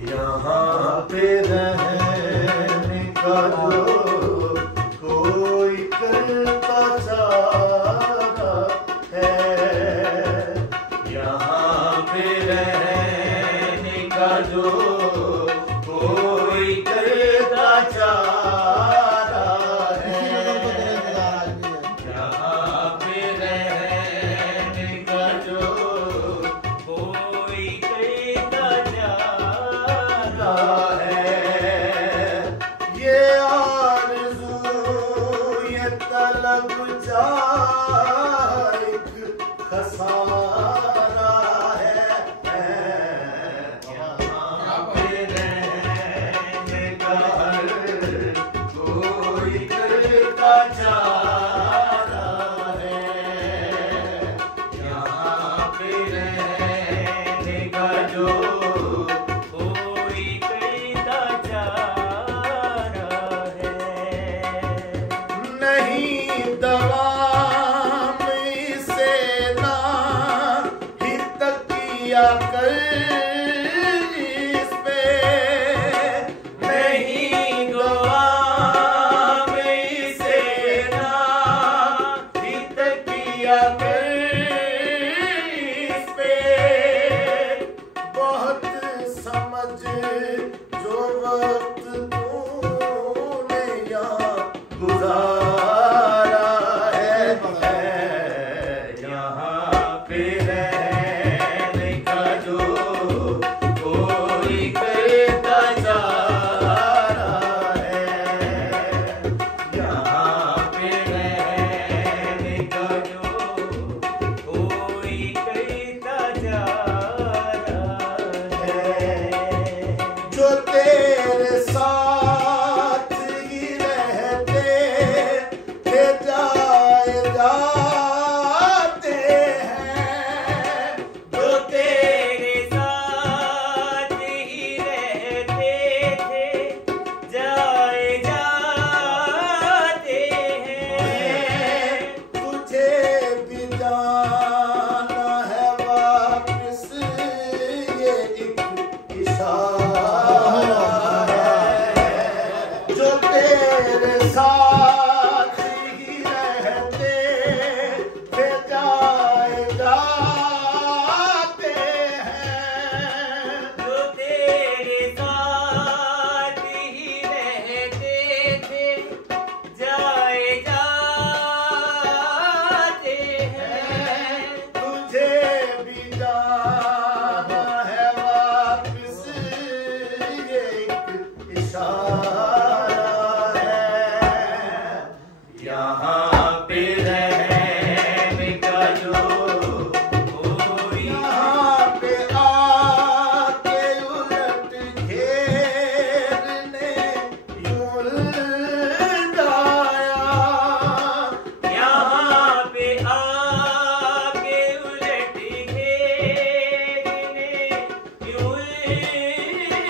यहाँ पे रहने का जो कोई करता चारा है, यहाँ पे रहने का जो कोई करता चारा है, यहाँ पे रहने का जो कोई करता चारा है। ये आरज़ू ये तलब चाह एक खसारा है, यहाँ पे रहने का हर कोई करता चारा है, यहाँ पे रहने का जो कोई करता चारा है। नहीं दवा में से ना ही तकिया कर इस पे, नहीं दवा में से ना ही तकिया कर इस पे, बहुत समझ जो वक्त तूने यहाँ गुजारा है, यहाँ पे रहने का जो कोई करता चारा है, यहाँ पे रहने का जो कोई करता चारा है। जो तेरे साथ ही रहते थे जाए जाते हैं, जो तेरे साथ ही रहते थे जाए जाते हैं, तुझे भी जाना है वापिस ये एक इशारा है। जो तेरे साथ ही रहते थे जाए जाते हैं, जो तेरे साथ ही रहते थे जाए जाते हैं, तुझे भी जाना है वापिस ये एक इशारा है, यहाँ पे रहने का जो कोई, यहाँ पे आके उलट घेरने यूं उलझाया, यहाँ पे आके उलट घेरने यूं उलझाया,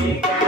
Thank you.